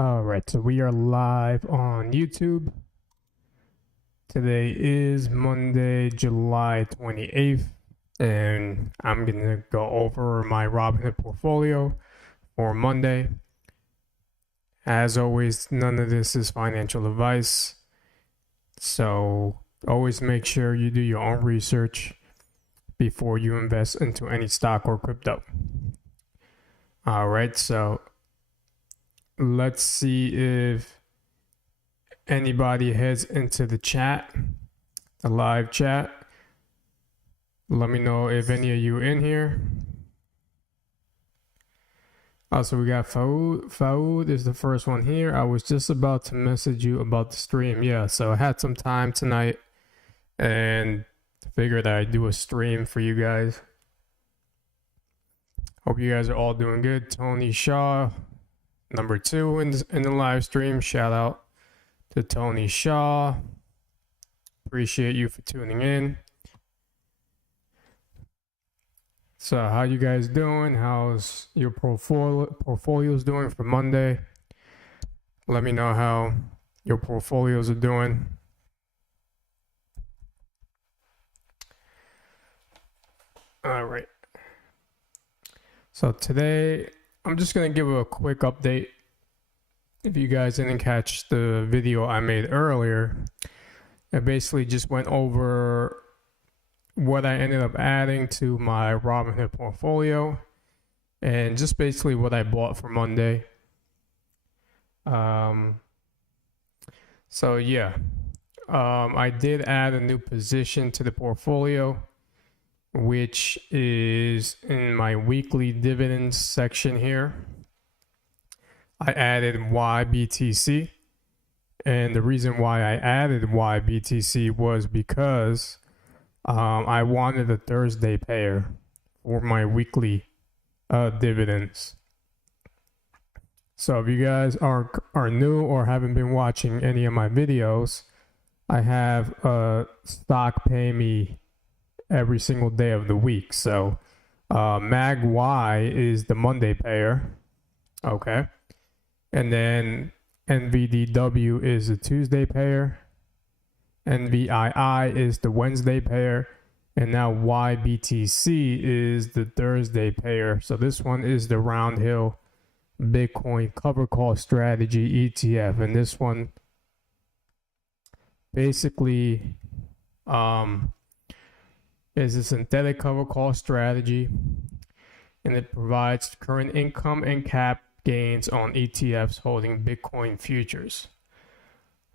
All right, so we are live on YouTube. Today is Monday, July 28th, and I'm going to go over my Robinhood portfolio for Monday. As always, none of this is financial advice, so always make sure you do your own research before you invest into any stock or crypto. All right, so let's see if anybody heads into the chat, the live chat. Let me know if any of you in here. Also, we got Faoud. Faoud is the first one here. I was just about to message you about the stream. Yeah, so I had some time tonight and figured I'd do a stream for you guys. Hope you guys are all doing good. Tony Shaw, number 2 in the live stream. Shout out to Tony Shaw. Appreciate you for tuning in. So how you guys doing? How's your portfolios doing for Monday? Let me know how your portfolios are doing. All right. So today, I'm just going to give a quick update. If you guys didn't catch the video I made earlier, I basically just went over what I ended up adding to my Robinhood portfolio and just basically what I bought for Monday. So yeah, I did add a new position to the portfolio, which is in my weekly dividends section here. I added YBTC, and the reason why I added YBTC was because I wanted a Thursday payer for my weekly dividends. So if you guys are new or haven't been watching any of my videos, I have a stock pay me every single day of the week. So MAGY is the Monday payer, okay, and then NVDW is the Tuesday payer, NVII is the Wednesday payer, and now YBTC is the Thursday payer. So this one is the Roundhill Bitcoin Cover Call Strategy ETF, and this one basically is a synthetic cover call strategy, and it provides current income and cap gains on ETFs holding Bitcoin futures.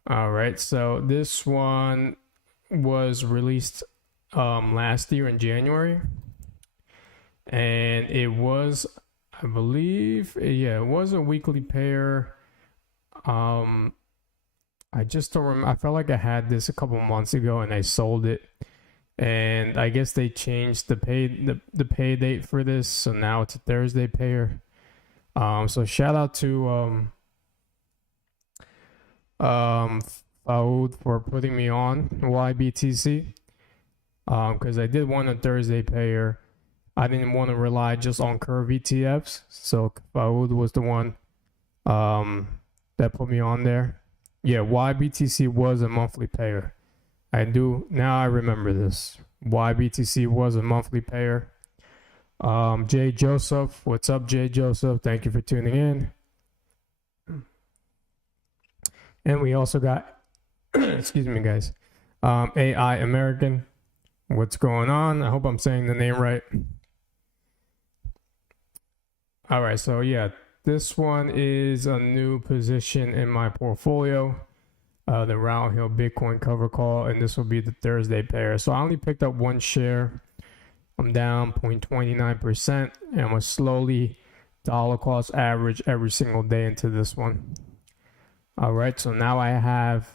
All right, so this one was released last year in January, and it was, I believe, yeah, it was a weekly payer. I just don't remember. I felt like I had this a couple months ago and I sold it, and I guess they changed the pay date for this, so now it's a Thursday payer. So shout out to Faoud for putting me on YBTC, because I did want a Thursday payer. I didn't want to rely just on curve ETFs, so Faoud was the one that put me on there. Yeah, YBTC was a monthly payer. Now I remember this. YBTC was a monthly payer. Jay Joseph, what's up, Jay Joseph? Thank you for tuning in. And we also got, excuse me, guys, AI American. What's going on? I hope I'm saying the name right. All right, so yeah, this one is a new position in my portfolio, the Roundhill Bitcoin Cover Call, and this will be the Thursday pair. So I only picked up one share. I'm down 0.29%, and I'm going to slowly dollar cost average every single day into this one. All right, so now I have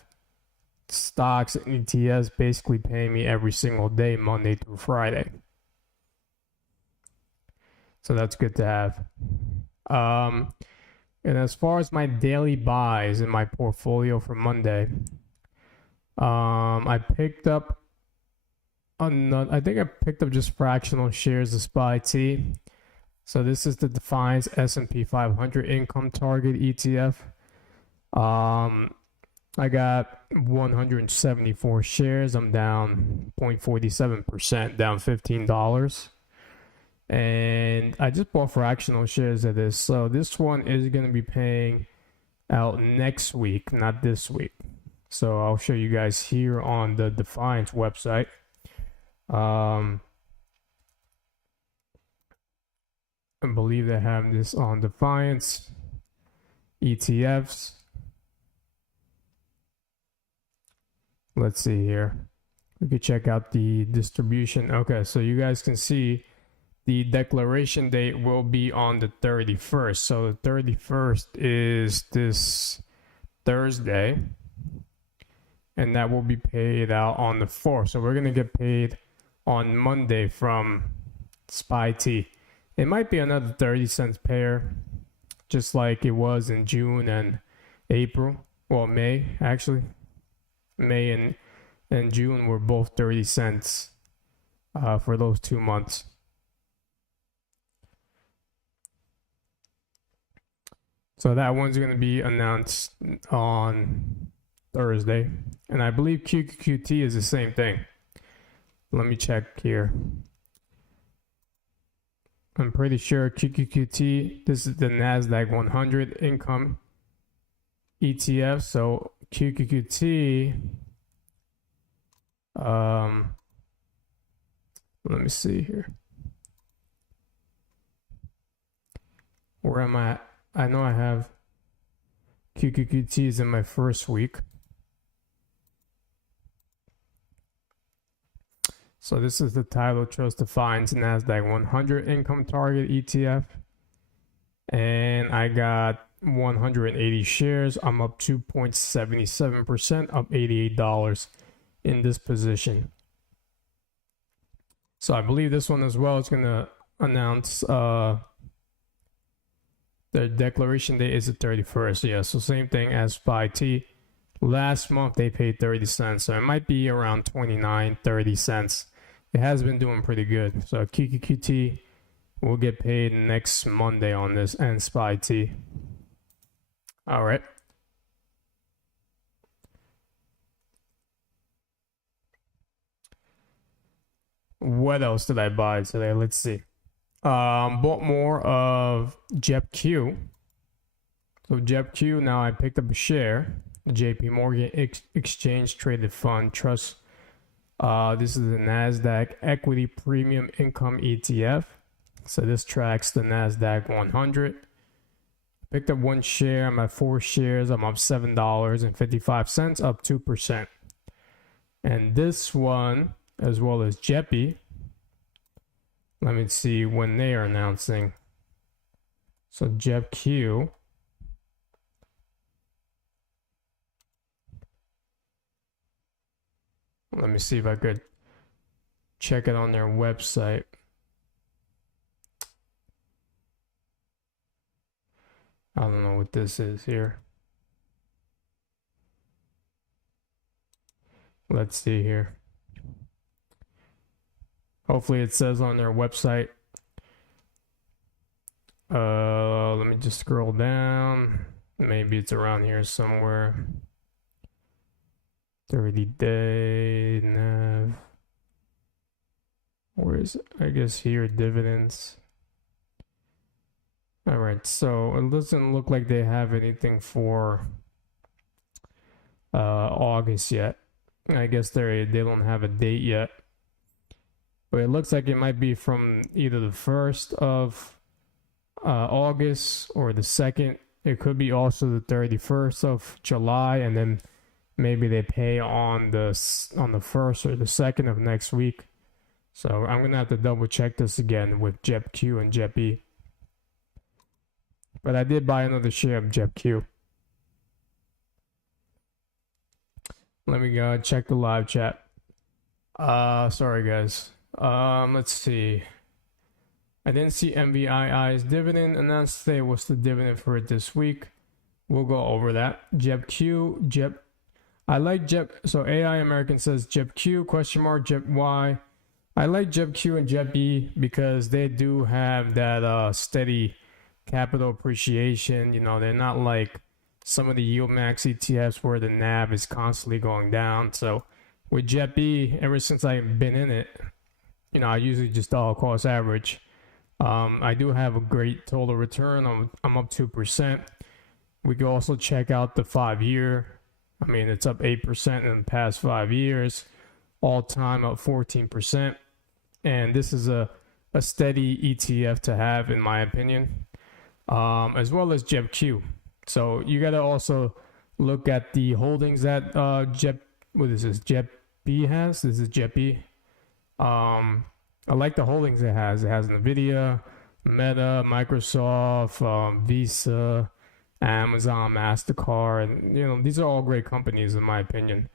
stocks and ETFs basically paying me every single day, Monday through Friday. So that's good to have. And as far as my daily buys in my portfolio for Monday, I picked up I think I picked up just fractional shares of SPY-T. So this is the Defiance S&P 500 Income Target ETF. I got 174 shares. I'm down 0.47%, down $15. And I just bought fractional shares of this. So this one is going to be paying out next week, not this week. So I'll show you guys here on the Defiance website. I believe they have this on Defiance ETFs. Let's see here. We could check out the distribution. Okay, so you guys can see the declaration date will be on the 31st. So the 31st is this Thursday, and that will be paid out on the 4th. So we're going to get paid on Monday from SPY-T. It might be another 30 cents pair, just like it was in June and April. Well, May, actually. May and June were both 30 cents for those 2 months. So that one's going to be announced on Thursday. And I believe QQQT is the same thing. Let me check here. I'm pretty sure QQQT, this is the NASDAQ 100 income ETF. So QQQT, let me see here. Where am I at? I know I have QQQTs in my first week. So this is the Tyler Trust Defines NASDAQ 100 Income Target ETF. And I got 180 shares. I'm up 2.77%, up $88 in this position. So I believe this one as well is going to announce the declaration date is the 31st. Yeah, so same thing as SPY-T. Last month they paid 30 cents, so it might be around 29, 30 cents. It has been doing pretty good. So QQQT will get paid next Monday on this, and SPY-T. All right. What else did I buy today? Let's see. Bought more of JEPQ. So JEPQ, now I picked up a share. The JP Morgan Exchange Traded Fund Trust. This is the NASDAQ Equity Premium Income ETF. So this tracks the NASDAQ 100. Picked up one share. I'm at 4 shares. I'm up $7.55, up 2%. And this one, as well as JEPI, let me see when they are announcing. So JEPQ. Let me see if I could check it on their website. I don't know what this is here. Let's see here. Hopefully it says on their website. Let me just scroll down. Maybe it's around here somewhere. 30-day NAV. Where is it? I guess here, dividends. All right, so it doesn't look like they have anything for August yet. I guess they don't have a date yet. But it looks like it might be from either the 1st of August or the 2nd. It could be also the 31st of July, and then maybe they pay on the 1st or the 2nd of next week. So I'm gonna have to double check this again with JEPQ and JEPI. But I did buy another share of JEPQ. Let me go check the live chat. Sorry guys. Let's see. I didn't see MVII's dividend announced today. What's the dividend for it this week? We'll go over that. JEPQ, I like JEP. So AI American says JEPQ question mark JEPY. I like JEPQ and JEPI because they do have that steady capital appreciation. You know, they're not like some of the UMax ETFs where the NAV is constantly going down. So with JEP, ever since I've been in it, I usually just dollar cost average. I do have a great total return. I'm up 2%. We can also check out the 5-year. I mean, it's up 8% in the past 5 years. All time up 14%. And this is a steady ETF to have, in my opinion, as well as JEPQ. So you got to also look at the holdings that what is this? JEP has. This is JEP. I like the holdings it has. It has NVIDIA, Meta, Microsoft, Visa, Amazon, MasterCard. And, these are all great companies in my opinion.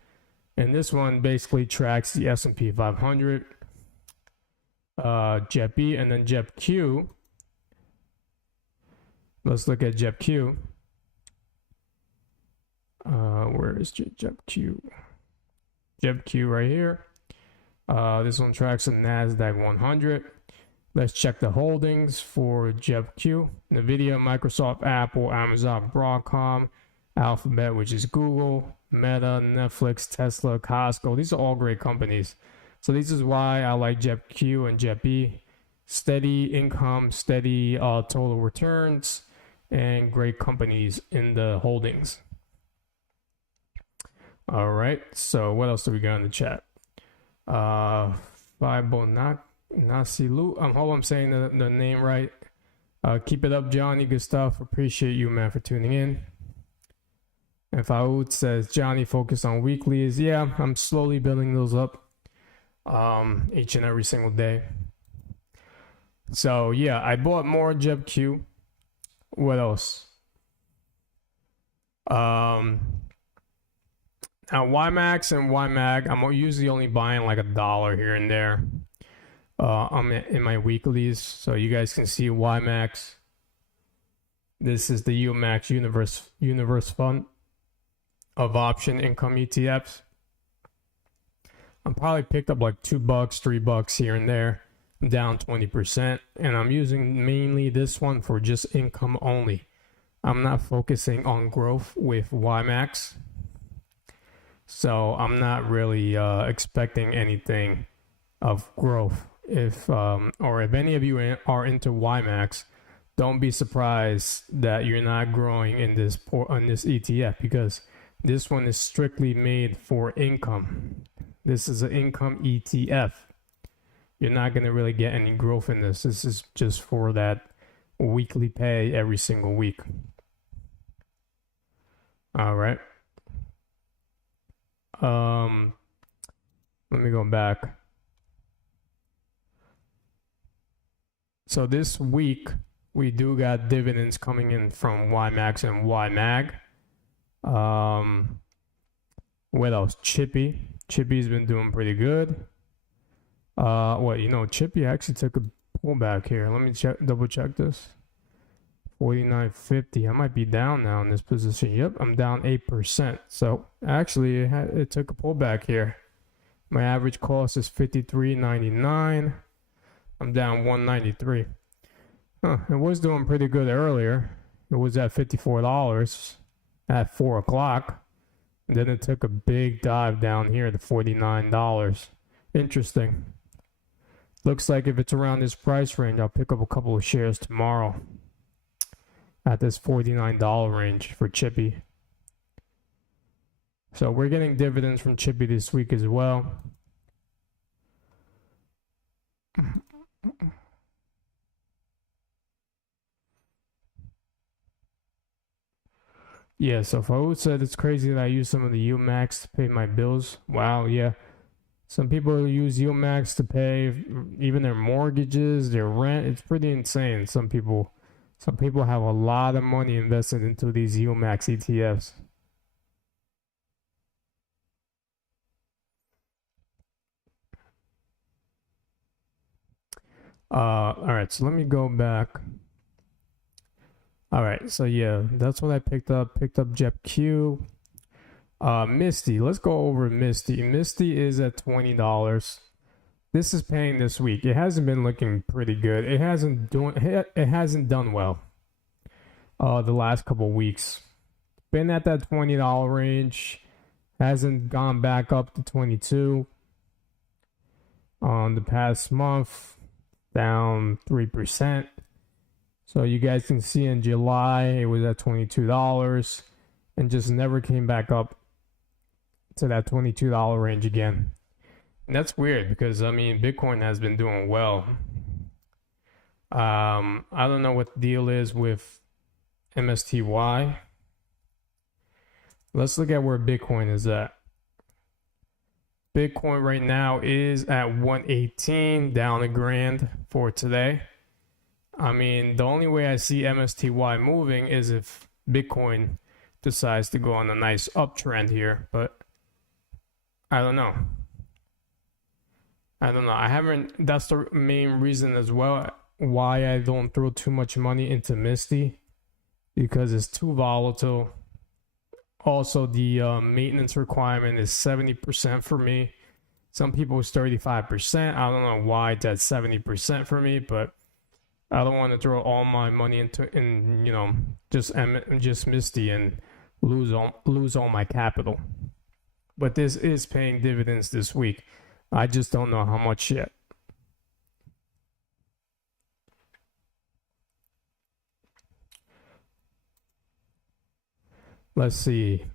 And this one basically tracks the S&P 500, JEP, and then JEPQ. Let's look at JEPQ. Where is JEPQ? JEPQ right here. This one tracks the NASDAQ 100. Let's check the holdings for JEPQ. NVIDIA, Microsoft, Apple, Amazon, Broadcom, Alphabet, which is Google, Meta, Netflix, Tesla, Costco. These are all great companies. So this is why I like JEPQ and JEP. Steady income, steady total returns, and great companies in the holdings. All right, so what else do we got in the chat? Fibonacci, I hope I'm saying the name right. Keep it up, Johnny. Good stuff. Appreciate you, man, for tuning in. And Faoud says, Johnny, focus on weeklies. Yeah, I'm slowly building those up each and every single day. So, yeah, I bought more JEPQ. What else? Now, YMAX and YMAG, I'm usually only buying like $1 here and there. I'm in my weeklies, so you guys can see YMAX. This is the UMax Universe Fund of option income ETFs. I probably picked up like $2, $3 here and there. I'm down 20%, and I'm using mainly this one for just income only. I'm not focusing on growth with YMAX. So I'm not really expecting anything of growth. If any of you are into YMAX, don't be surprised that you're not growing in this ETF, because this one is strictly made for income. This is an income ETF. You're not going to really get any growth in this. This is just for that weekly pay every single week. All right. Let me go back. So this week we do got dividends coming in from YMAX and YMAG. What else? Chippy. Chippy's been doing pretty good. Chippy actually took a pullback here. Let me double check this. 49.50. I might be down now in this position. Yep, I'm down 8%. So actually, it took a pullback here. My average cost is $53.99. I'm down $193. It was doing pretty good earlier. It was at $54 at 4 o'clock. Then it took a big dive down here to $49. Interesting. Looks like if it's around this price range, I'll pick up a couple of shares tomorrow at this $49 range for Chippy. So we're getting dividends from Chippy this week as well. Yeah, so Faoud said it's crazy that I use some of the UMax to pay my bills. Wow, yeah. Some people use UMax to pay even their mortgages, their rent. It's pretty insane. Some people have a lot of money invested into these UMax ETFs. All right, so let me go back. All right, so yeah, that's what I picked up. Picked up JEPQ. Misty, let's go over Misty. Misty is at $20. This is paying this week. It hasn't been looking pretty good. It hasn't done well. The last couple weeks, been at that $20 range, hasn't gone back up to 22 on the past month, down 3%. So you guys can see in July it was at $22 and just never came back up to that $22 range again. And that's weird because I mean Bitcoin has been doing well. I don't know what the deal is with MSTY. Let's look at where Bitcoin is at. Bitcoin right now is at 118, down a grand for today. I mean, the only way I see MSTY moving is if Bitcoin decides to go on a nice uptrend here, but I don't know. I haven't, that's the main reason as well why I don't throw too much money into Misty, because it's too volatile. Also, the maintenance requirement is 70% for me. Some people it's 35%. I don't know why that's 70% for me, but I don't want to throw all my money into just Misty and lose all my capital. But this is paying dividends this week. I just don't know how much yet. Let's see.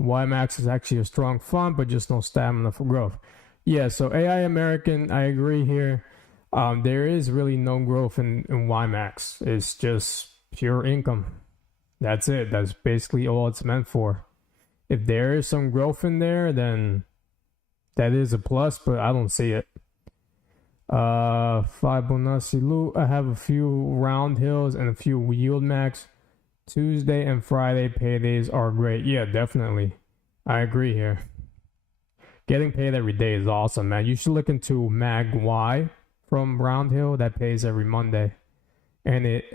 YMAX is actually a strong fund, but just no stamina for growth. Yeah, so AI American, I agree here. There is really no growth in YMAX. It's just pure income. That's it. That's basically all it's meant for. If there is some growth in there, then that is a plus, but I don't see it. Fibonacci Loop. I have a few round hills and a few yield max. Tuesday and Friday paydays are great. Yeah, definitely. I agree here. Getting paid every day is awesome, man. You should look into MagY from Round Hill that pays every Monday. And it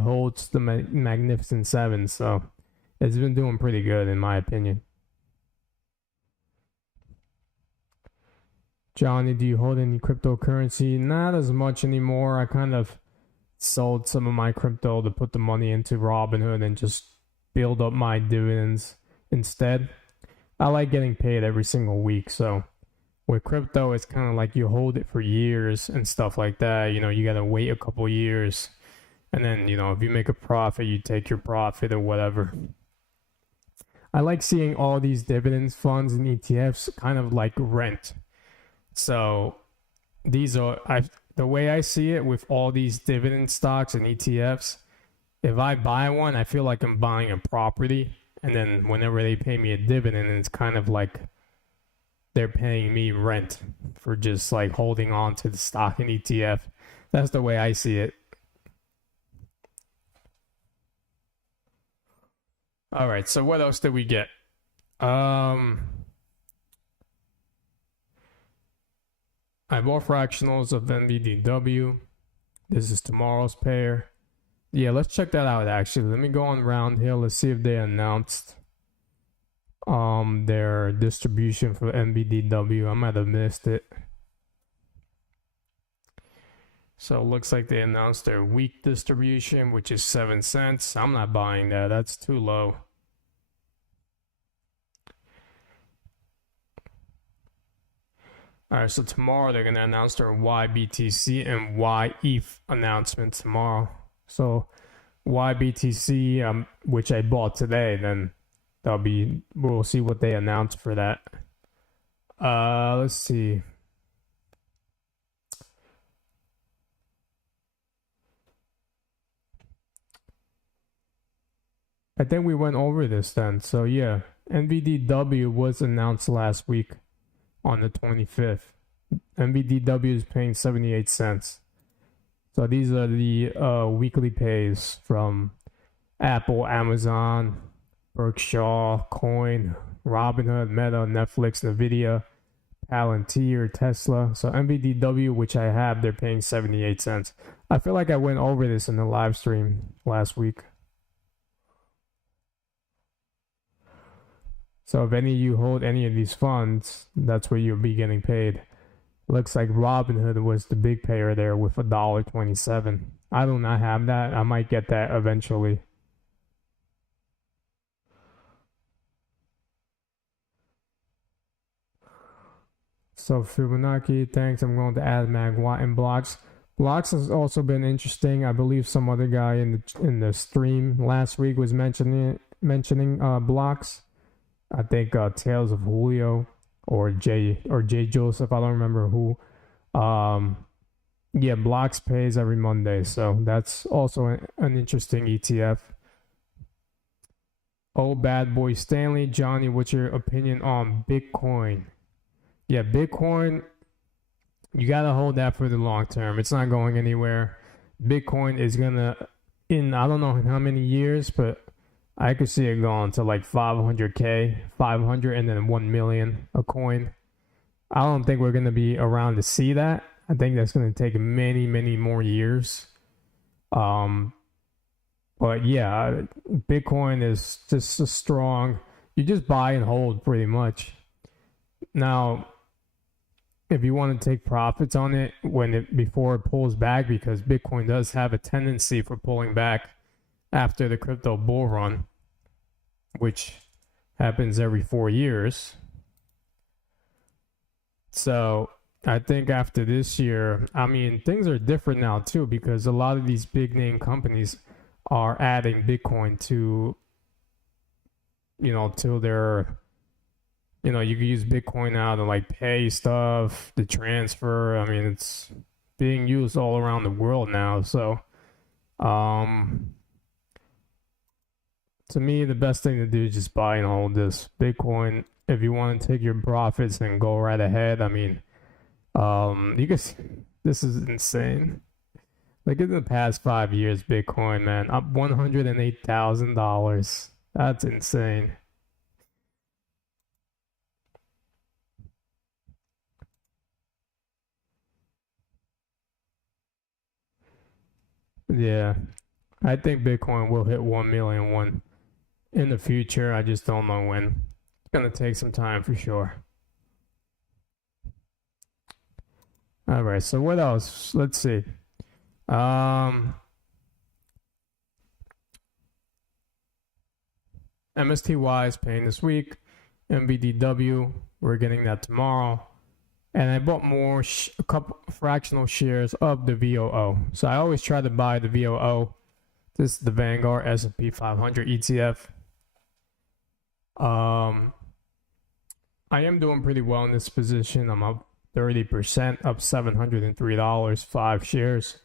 holds the Magnificent Seven, so it's been doing pretty good in my opinion. Johnny, do you hold any cryptocurrency? Not as much anymore. I kind of sold some of my crypto to put the money into Robinhood and just build up my dividends instead. I like getting paid every single week, so with crypto it's kind of like you hold it for years and stuff like that. You know, you gotta wait a couple years, and then, you know, if you make a profit, you take your profit or whatever. I like seeing all these dividends funds and ETFs kind of like rent. So these are, the way I see it with all these dividend stocks and ETFs, if I buy one, I feel like I'm buying a property. And then whenever they pay me a dividend, it's kind of like they're paying me rent for just like holding on to the stock and ETF. That's the way I see it. All right, so what else did we get? I bought fractionals of NVDW. This is tomorrow's pair. Yeah, let's check that out actually. Let me go on Round Hill. Let's see if they announced their distribution for NVDW. I might have missed it. So it looks like they announced their week distribution, which is 7 cents. I'm not buying that. That's too low. All right, so tomorrow they're going to announce their YBTC and YETH announcement tomorrow. So YBTC, which I bought today, then we'll see what they announce for that. Let's see. I think we went over this then. So yeah, NVDW was announced last week on the 25th. NVDW is paying 78 cents. So these are the weekly pays from Apple, Amazon, Berkshire, Coin, Robinhood, Meta, Netflix, Nvidia, Palantir, Tesla. So NVDW, which I have, they're paying 78 cents. I feel like I went over this in the live stream last week. So if any of you hold any of these funds, that's where you'll be getting paid. Looks like Robinhood was the big payer there with $1.27. I do not have that. I might get that eventually. So Fibonacci, thanks. I'm going to add Magwatt and blocks. Blocks has also been interesting. I believe some other guy in the stream last week was mentioning blocks. I think Tales of Julio or Jay Joseph. I don't remember who. Yeah, blocks pays every Monday, so that's also an interesting ETF. Oh, bad boy Stanley, Johnny, what's your opinion on Bitcoin? Yeah, Bitcoin, you gotta hold that for the long term. It's not going anywhere. Bitcoin is gonna, in I don't know how many years, but I could see it going to like 500K, 500, and then 1 million a coin. I don't think we're gonna be around to see that. I think that's gonna take many, many more years. But yeah, Bitcoin is just so strong. You just buy and hold pretty much. Now, if you want to take profits on it before it pulls back, because Bitcoin does have a tendency for pulling back after the crypto bull run, which happens every 4 years. So I think after this year, I mean, things are different now too, because a lot of these big name companies are adding Bitcoin to, to their, you can use Bitcoin now to like pay stuff, to transfer. I mean, it's being used all around the world now. So, to me, the best thing to do is just buy and hold this Bitcoin. If you want to take your profits and go right ahead, I mean, this is insane. Like in the past 5 years, Bitcoin, man, up $108,000. That's insane. Yeah, I think Bitcoin will hit 1 million one in the future. I just don't know when. It's gonna take some time for sure. All right, so what else? Let's see. MSTY is paying this week. MBDW, we're getting that tomorrow. And I bought a couple fractional shares of the VOO. So I always try to buy the VOO. This is the Vanguard S&P 500 ETF. I am doing pretty well in this position. I'm up 30%, up $703, 5 shares.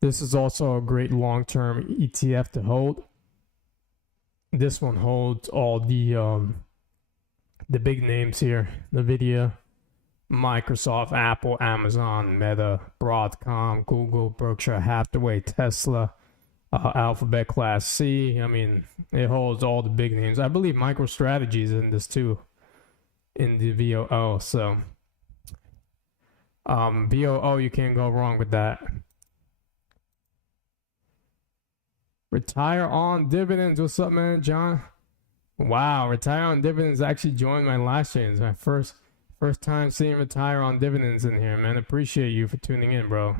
This is also a great long-term ETF to hold. This one holds all the big names here: NVIDIA, Microsoft, Apple, Amazon, Meta, Broadcom, Google, Berkshire Hathaway, Tesla, Alphabet Class C. I mean, it holds all the big names. I believe MicroStrategy is in this too, in the VOO. So, VOO, you can't go wrong with that. Retire on dividends. What's up, man, John? Wow, retire on dividends actually joined my live stream. It's my first time seeing retire on dividends in here, man. Appreciate you for tuning in, bro.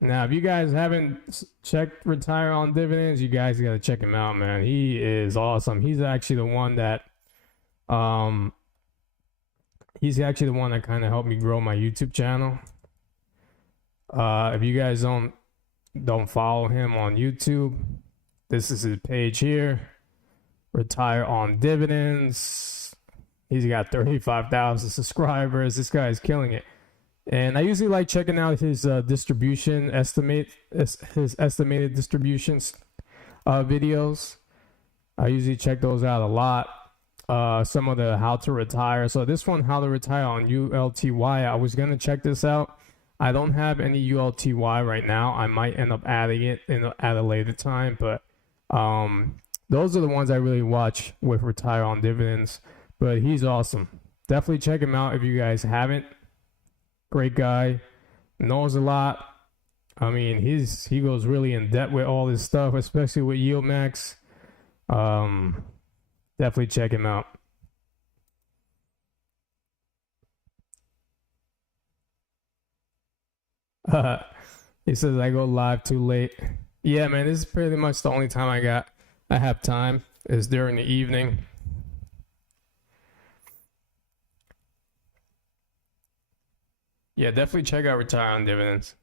Now, if you guys haven't checked retire on dividends, you guys got to check him out, man. He is awesome. He's actually the one that kind of helped me grow my YouTube channel. If you guys don't follow him on YouTube, this is his page here. Retire on dividends. He's got 35,000 subscribers. This guy is killing it. And I usually like checking out his estimated distributions videos. I usually check those out a lot. Some of the how to retire. So this one, how to retire on ULTY. I was gonna check this out. I don't have any ULTY right now. I might end up adding it at a later time, but those are the ones I really watch with retire on dividends. But he's awesome. Definitely check him out if you guys haven't. Great guy, knows a lot. I mean, he goes really in depth with all this stuff, especially with Yield Max. Definitely check him out. He says I go live too late. Yeah, man, this is pretty much the only time I have time is during the evening. Yeah, definitely check out Retire on Dividends.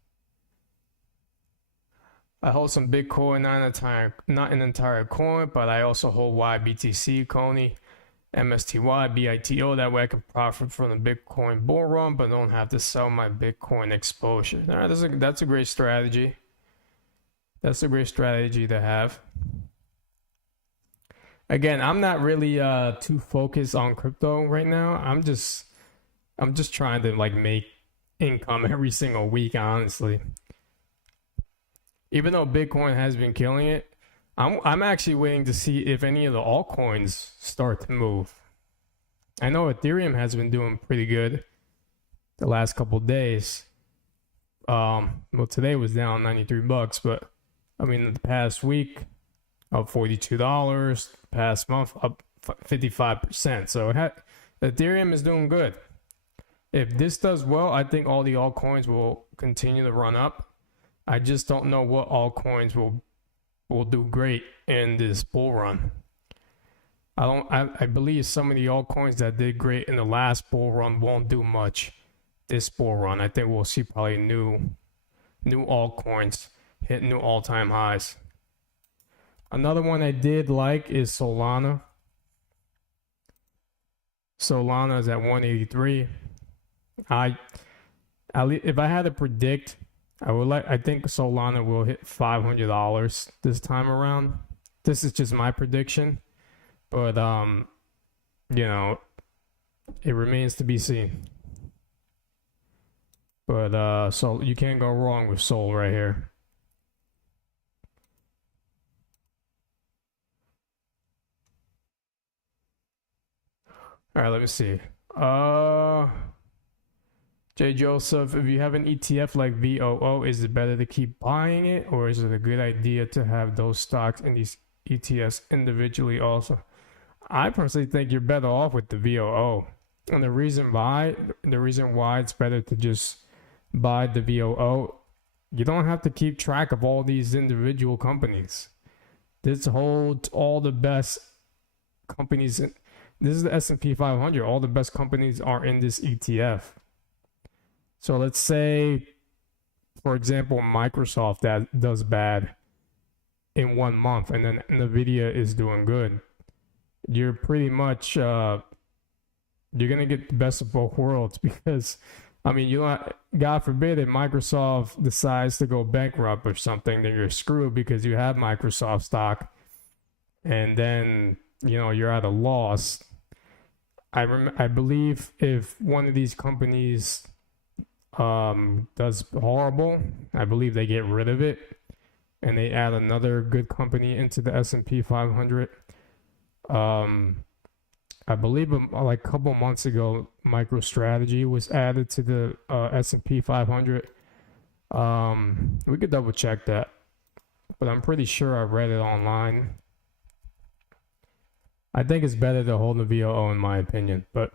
I hold some Bitcoin, not an entire coin, but I also hold YBTC, Coney, MSTY, BITO. That way I can profit from the Bitcoin bull run, but don't have to sell my Bitcoin exposure. All right, that's a great strategy. That's a great strategy to have. Again, I'm not really too focused on crypto right now. I'm just trying to like make income every single week, honestly. Even though Bitcoin has been killing it, I'm actually waiting to see if any of the altcoins start to move. I know Ethereum has been doing pretty good the last couple days. Well, today was down $93, but I mean the past week up $42, past month up 55%. So Ethereum is doing good. If this does well, I think all the altcoins will continue to run up. I just don't know what altcoins will do great in this bull run. I believe some of the altcoins that did great in the last bull run won't do much this bull run. I think we'll see probably new altcoins hit new all-time highs. Another one I did like is Solana. Solana is at 183. If I had to predict, I think Solana will hit $500 this time around. This is just my prediction, but it remains to be seen. But so you can't go wrong with Sol right here. All right, let me see. J. Joseph, if you have an ETF like VOO, is it better to keep buying it, or is it a good idea to have those stocks in these ETFs individually also? I personally think you're better off with the VOO. And the reason why it's better to just buy the VOO, you don't have to keep track of all these individual companies. This holds all the best companies. This is the S&P 500. All the best companies are in this ETF. So let's say, for example, Microsoft that does bad in 1 month, and then Nvidia is doing good. You're pretty much you're gonna get the best of both worlds, because I mean, God forbid if Microsoft decides to go bankrupt or something, then you're screwed because you have Microsoft stock, and then you're at a loss. I believe if one of these companies does horrible, I believe they get rid of it and they add another good company into the S&P 500. I believe like a couple months ago, MicroStrategy was added to the S&P 500. We could double check that, but I'm pretty sure I read it online. I think it's better to hold the VOO in my opinion, but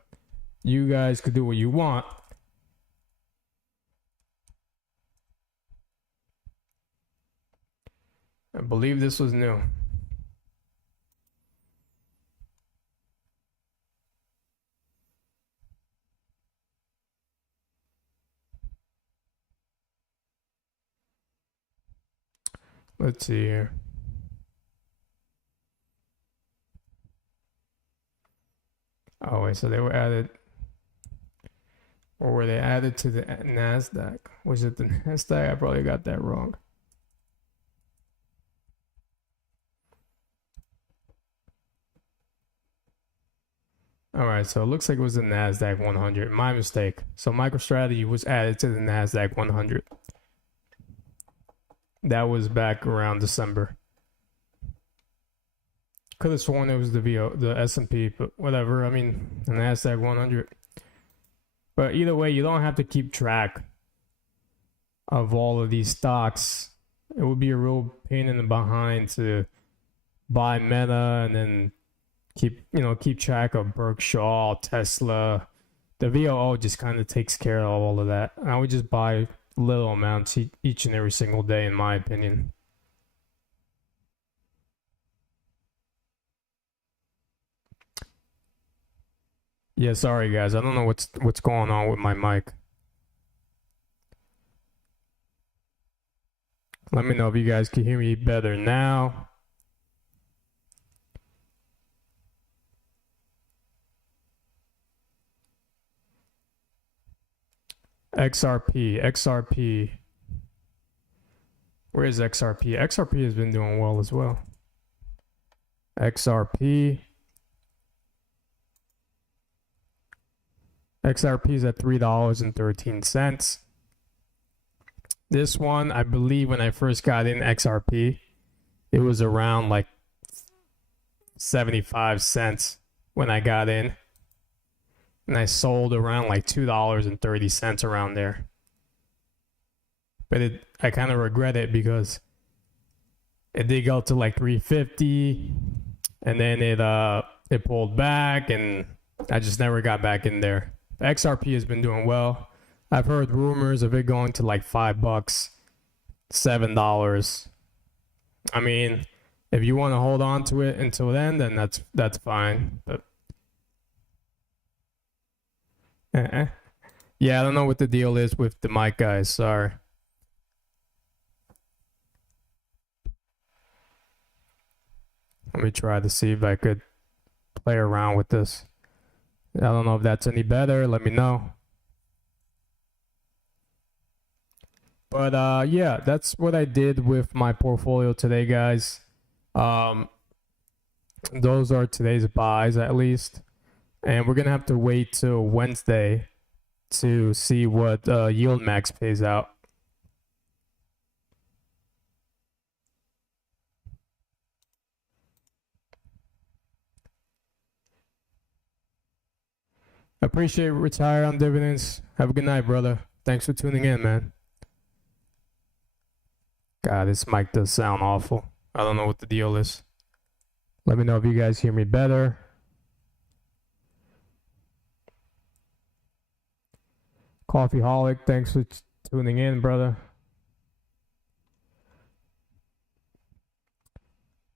you guys could do what you want. I believe this was new. Let's see here. Oh wait, so they were added, or were they added to the NASDAQ? Was it the NASDAQ? I probably got that wrong. All right, so it looks like it was the NASDAQ 100. My mistake. So MicroStrategy was added to the NASDAQ 100. That was back around December. Could have sworn it was the S&P, but whatever. I mean, the NASDAQ 100. But either way, you don't have to keep track of all of these stocks. It would be a real pain in the behind to buy Meta and then keep track of Berkshire, Tesla. The VOO just kind of takes care of all of that. I would just buy little amounts each and every single day, in my opinion. Yeah, sorry guys. I don't know what's going on with my mic. Let me know if you guys can hear me better now. XRP. Where is XRP? XRP has been doing well as well. XRP is at $3.13. This one, I believe when I first got in XRP, it was around like 75 cents when I got in. And I sold around like $2.30 around there. But I kind of regret it because it did go to like 350 and then it pulled back and I just never got back in there. XRP has been doing well. I've heard rumors of it going to like $5, $7. I mean, if you want to hold on to it until then that's fine. But yeah, I don't know what the deal is with the mic, guys. Sorry. Let me try to see if I could play around with this. I don't know if that's any better. Let me know. But yeah, that's what I did with my portfolio today, guys. Those are today's buys at least. And we're going to have to wait till Wednesday to see what Yield Max pays out. Appreciate Retire on Dividends. Have a good night, brother. Thanks for tuning in, man. God, this mic does sound awful. I don't know what the deal is. Let me know if you guys hear me better. Coffeeholic, thanks for tuning in, brother.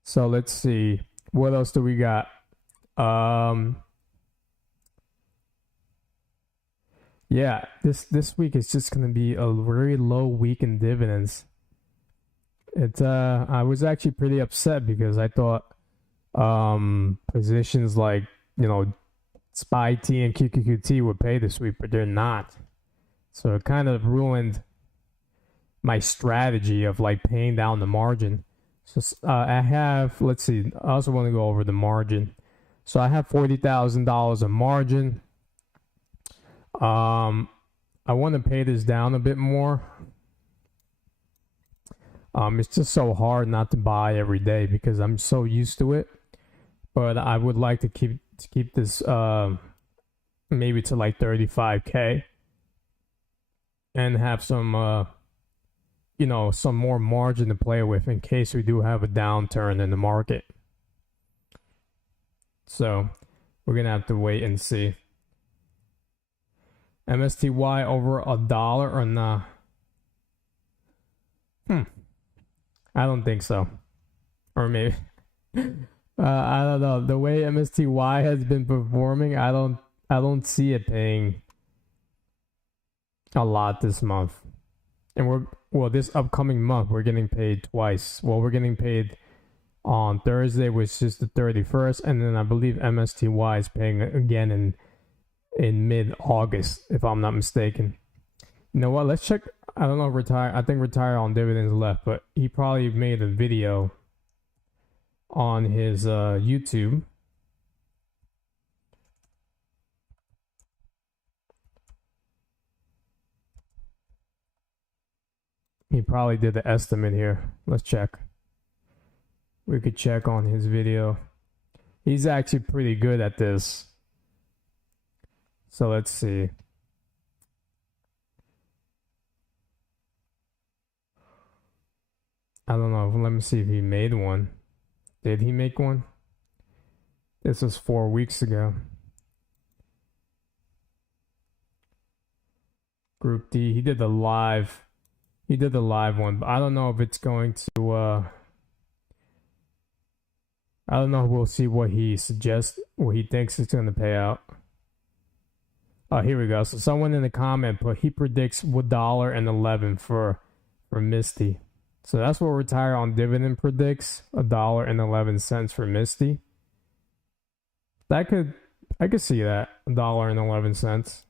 So let's see. What else do we got? Yeah, this week is just gonna be a very low week in dividends. I was actually pretty upset because I thought positions like, SPY-T and QQQT would pay this week, but they're not. So it kind of ruined my strategy of like paying down the margin. So I have, let's see, I also want to go over the margin. So I have $40,000 of margin. I want to pay this down a bit more. It's just so hard not to buy every day because I'm so used to it. But I would like to keep this maybe to like 35K and have some some more margin to play with in case we do have a downturn in the market. So we're gonna have to wait and see. MSTY over $1 or nah? I don't think so. Or maybe I don't know. The way MSTY has been performing, I don't see it paying a lot this month. And this upcoming month we're getting paid twice. Well, we're getting paid on Thursday, which is the 31st, and then I believe MSTY is paying again in mid-August, if I'm not mistaken. You know what? Let's check. I don't know if I think Retire on Dividends left, but he probably made a video on his YouTube. He probably did the estimate here. Let's check. We could check on his video. He's actually pretty good at this. So let's see. I don't know. Let me see if he made one. Did he make one? This was 4 weeks ago. Group D. He did the live one, but I don't know if it's going to I don't know. We'll see what he suggests, what he thinks it's going to pay out. Oh, here we go. So someone in the comment put he predicts $1.11 for Misty. So that's what Retire on Dividend predicts, $1.11 for Misty. I could see that, $1.11.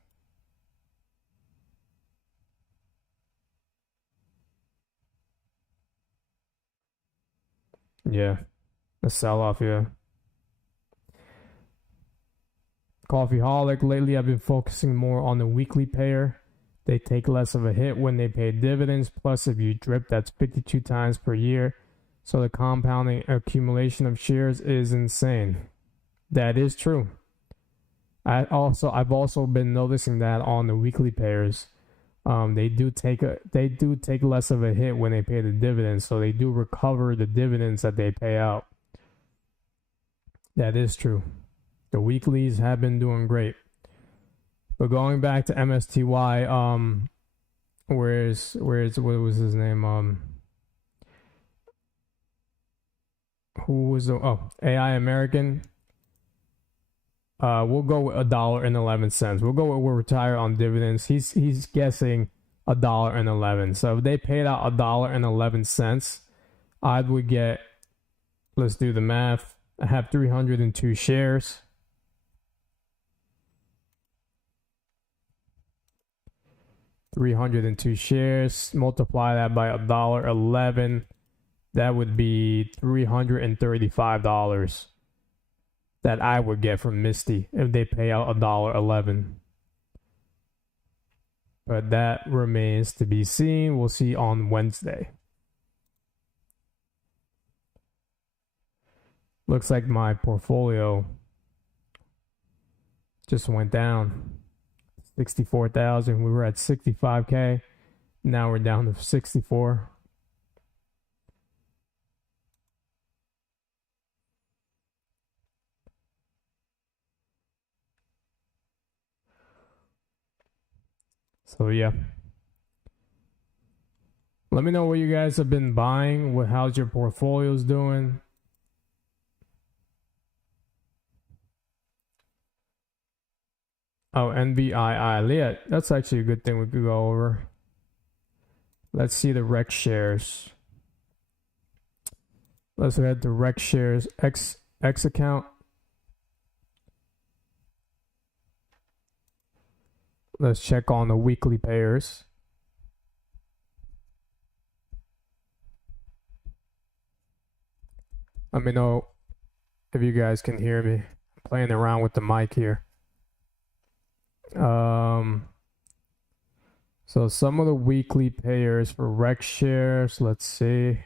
Yeah, a sell-off, yeah. Coffeeholic, lately I've been focusing more on the weekly payer. They take less of a hit when they pay dividends. Plus, if you drip, that's 52 times per year. So the compounding accumulation of shares is insane. That is true. I've also been noticing that on the weekly payers. They do take less of a hit when they pay the dividends, so they do recover the dividends that they pay out. That is true. The weeklies have been doing great. But going back to MSTY, what was his name? Who was AI American? We'll go with $1.11. We'll go with Retire on Dividends. He's guessing $1.11. So if they paid out $1.11, I would get. Let's do the math. I have 302 shares. 302 shares. Multiply that by $1.11. That would be $335 that I would get from Misty if they pay out $1.11. But that remains to be seen. We'll see on Wednesday. Looks like my portfolio just went down. 64,000. We were at 65K. Now we're down to 64. So yeah. Let me know what you guys have been buying. How's your portfolios doing? Oh, NBII. Yeah, that's actually a good thing we could go over. Let's see the rec shares. Let's head to rec shares X account. Let's check on the weekly payers. Let me know if you guys can hear me. I'm playing around with the mic here. So some of the weekly payers for rec shares, let's see.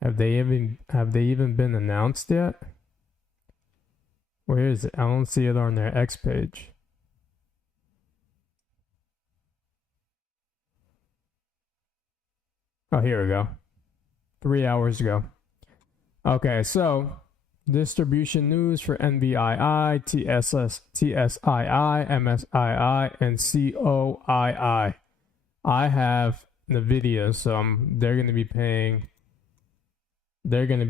Have they even been announced yet? Where is it? I don't see it on their X page. Oh, here we go. 3 hours ago. Okay, so distribution news for NBII, TSII, MSII, and COII. I have NVIDIA, so they're going to be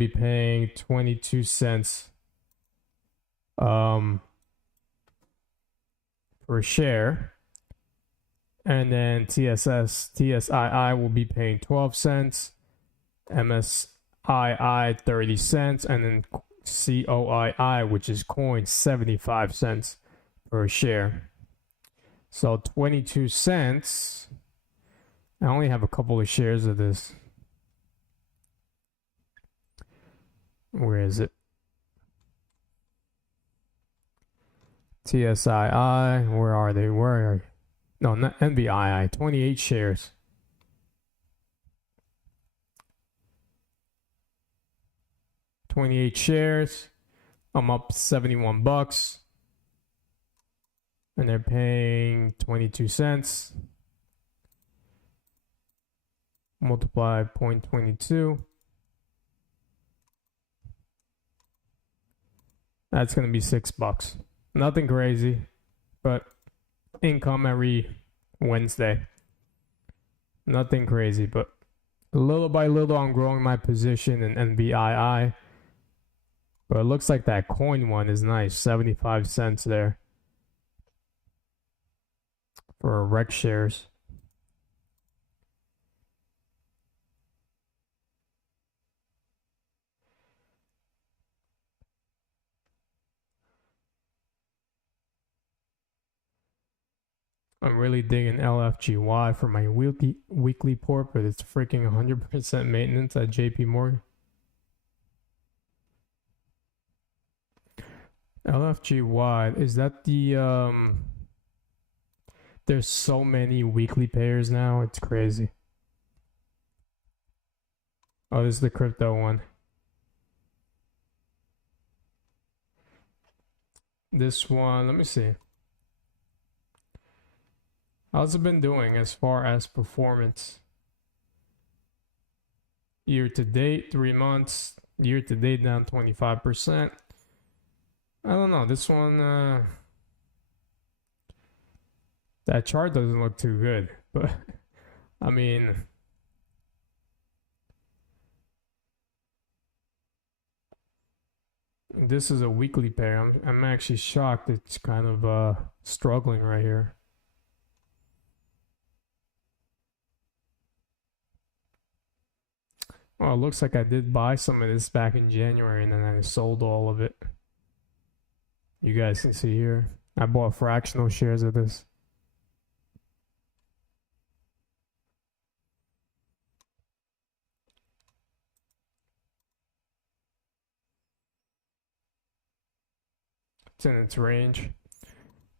paying 22 cents per share. And then TSII will be paying 12 cents, MSII 30 cents, and then COII, which is coin, 75 cents per share. So 22 cents. I only have a couple of shares of this. Where is it? TSII, where are they? No, not NBII, 28 shares. $28 shares. I'm up $71. And they're paying 22 cents. Multiply 0.22. That's going to be $6. Nothing crazy, but income every Wednesday. Nothing crazy, but little by little, I'm growing my position in NBII. But it looks like that coin one is nice, 75 cents there for rec shares. I'm really digging LFGY for my weekly port, but it's freaking 100% maintenance at JP Morgan. LFGY, is that the there's so many weekly pairs now, it's crazy. Oh, this is the crypto one. This one, let me see. How's it been doing as far as performance? Year to date, 3 months. Year to date down 25%. I don't know. This one, that chart doesn't look too good. But, I mean, this is a weekly pair. I'm actually shocked it's kind of struggling right here. Oh, it looks like I did buy some of this back in January and then I sold all of it. You guys can see here. I bought fractional shares of this. It's in its range.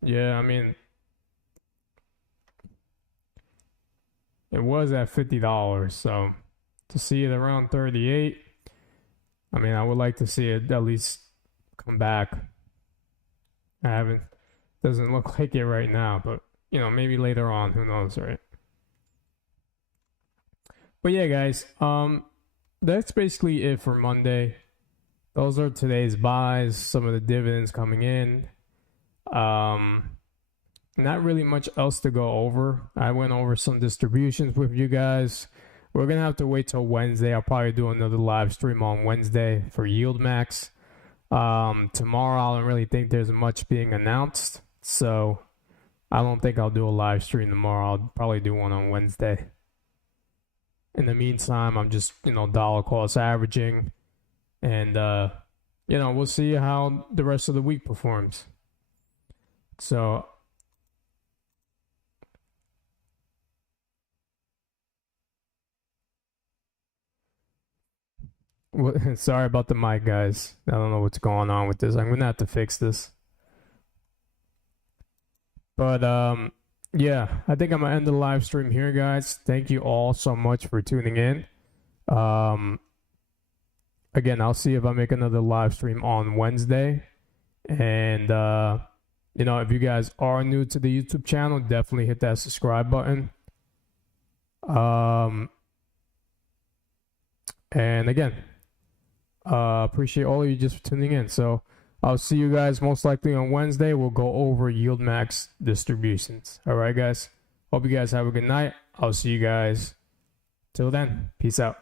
Yeah, I mean, it was at $50, so to see it around 38, I mean, I would like to see it at least come back. I haven't, doesn't look like it right now, but you know, maybe later on, who knows, right? But yeah, guys, that's basically it for Monday. Those are today's buys, some of the dividends coming in. Not really much else to go over. I went over some distributions with you guys. We're gonna have to wait till Wednesday. I'll probably do another live stream on Wednesday for Yield Max. Tomorrow I don't really think there's much being announced, so I don't think I'll do a live stream tomorrow. I'll probably do one on Wednesday. In the meantime, I'm just, dollar cost averaging, and we'll see how the rest of the week performs. So sorry about the mic, guys. I don't know what's going on with this. I'm gonna have to fix this. But yeah, I think I'm gonna end the live stream here, guys. Thank you all so much for tuning in. Again, I'll see if I make another live stream on Wednesday. And if you guys are new to the YouTube channel, definitely hit that subscribe button. And again, appreciate all of you just for tuning in. So I'll see you guys most likely on Wednesday. We'll go over Yield Max distributions. All right, guys. Hope you guys have a good night. I'll see you guys. Till then, peace out.